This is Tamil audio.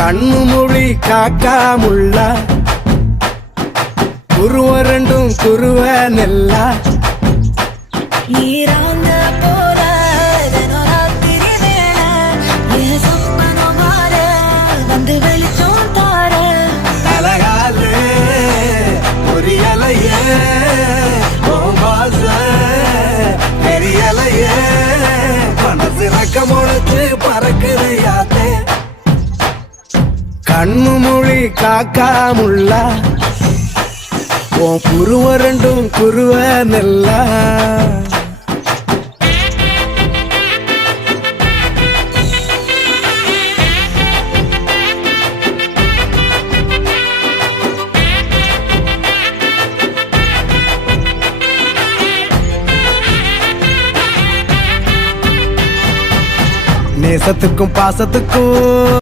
கண்ணு மொழி காக்காமுள்ள குருவ ரெண்டும் குருவ நெல்லா நீராங்க போல ராத்திரி வேளை என் சொப்பனம் மாற வந்து வெளிச்சம் தார அழகாலே புரியலையே தெரியலையே மனசு ரக்க முளைச்சு பறக்குது யாத்தே கண்ணு மொழி காக்காமுள்ள உன் குருவ ரெண்டும் குருவ நெல்லா நேசத்துக்கும் பாசத்துக்கும்